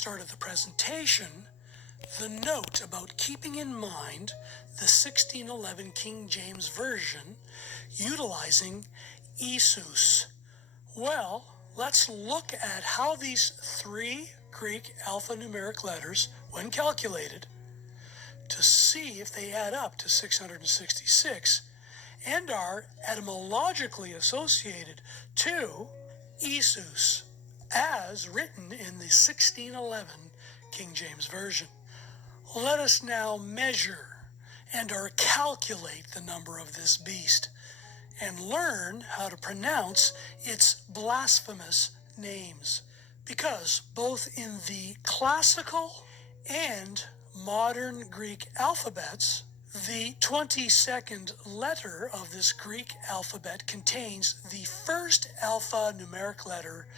start of the presentation, the note about keeping in mind the 1611 King James Version utilizing Isus. Well, let's look at how these three Greek alphanumeric letters, when calculated, to see if they add up to 666 and are etymologically associated to Isus, as written in the 1611 King James Version. Let us now measure and or calculate the number of this beast and learn how to pronounce its blasphemous names, because both in the classical and modern Greek alphabets, the 22nd letter of this Greek alphabet contains the first alphanumeric letter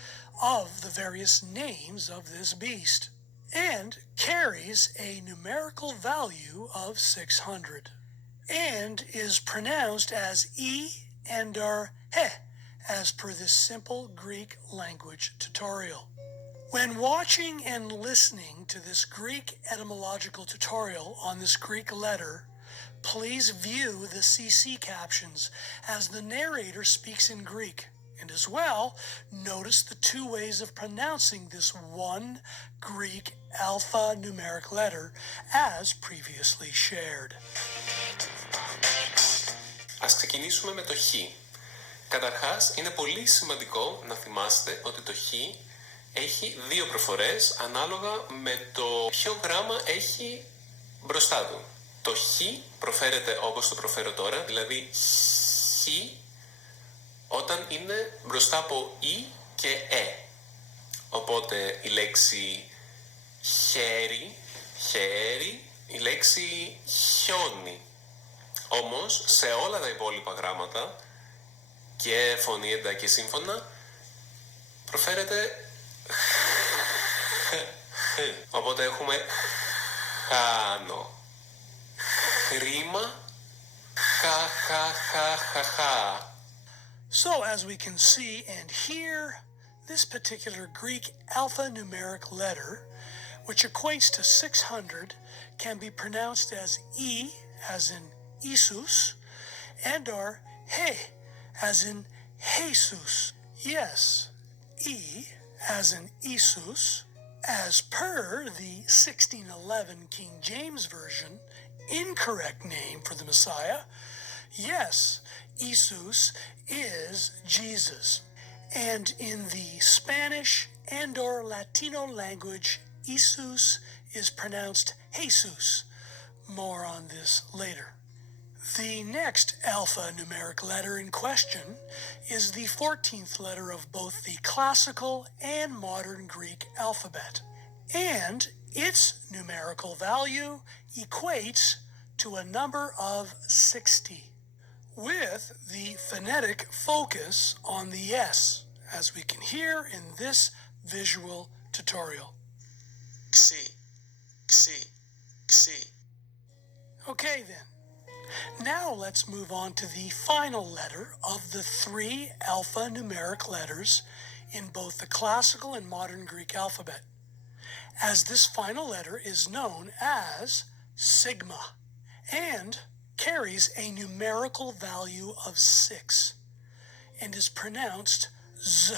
of the various names of this beast and carries a numerical value of 600 and is pronounced as E and or He as per this simple Greek language tutorial. When watching and listening to this Greek etymological tutorial on this Greek letter, please view the CC captions as the narrator speaks in Greek, and as well, notice the two ways of pronouncing this one Greek alphanumeric letter as previously shared. Ας ξεκινήσουμε με το Χ. Καταρχάς, είναι πολύ σημαντικό να θυμάστε ότι το Χ έχει δύο προφορές ανάλογα με το ποιο γράμμα έχει μπροστά του. Το Χ προφέρεται όπως το προφέρω τώρα, δηλαδή Χ, όταν είναι μπροστά από Ι και Ε. Οπότε η λέξη χέρι, η λέξη χιόνι. Όμως σε όλα τα υπόλοιπα γράμματα και φωνήεντα και σύμφωνα προφέρεται χ. Οπότε έχουμε χάνω, χρήμα, χα. So as we can see and hear, this particular Greek alphanumeric letter, which equates to 600, can be pronounced as E, as in Isus, and or He, as in Jesus. Yes, E, as in Isus, as per the 1611 King James Version, incorrect name for the Messiah. Yes, Jesus is Jesus. And in the Spanish and or Latino language, Jesus is pronounced Jesus. More on this later. The next alphanumeric letter in question is the 14th letter of both the classical and modern Greek alphabet, and its numerical value equates to a number of 60, with the phonetic focus on the S, as we can hear in this visual tutorial. Xi. Okay then. Now let's move on to the final letter of the three alphanumeric letters in both the classical and modern Greek alphabet, as this final letter is known as sigma and carries a numerical value of 6 and is pronounced Z,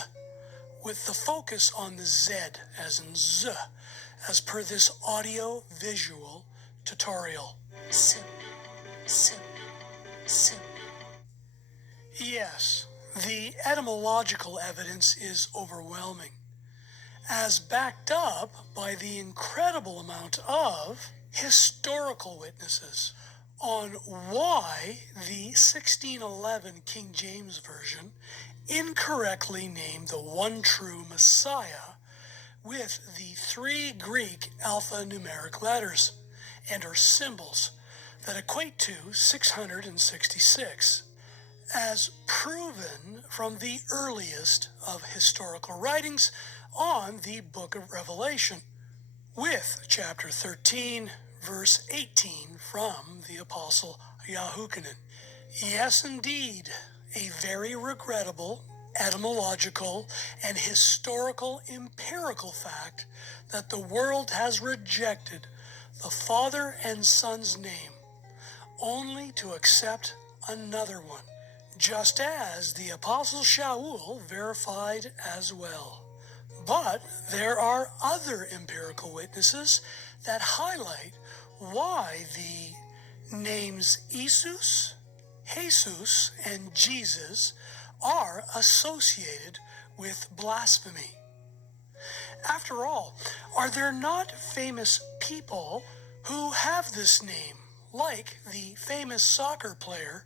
with the focus on the Z as in Z, as per this audio-visual tutorial. Yes, the etymological evidence is overwhelming, as backed up by the incredible amount of historical witnesses on why the 1611 King James Version incorrectly named the one true Messiah with the three Greek alphanumeric letters and or symbols that equate to 666, as proven from the earliest of historical writings on the Book of Revelation, with chapter 13, verse 18 from the Apostle Yahuchanan. Yes, indeed, a very regrettable etymological, and historical empirical fact that the world has rejected the Father and Son's name only to accept another one, just as the Apostle Shaul verified as well. But there are other empirical witnesses that highlight why the names Jesus, and Jesus are associated with blasphemy. After all, are there not famous people who have this name, like the famous soccer player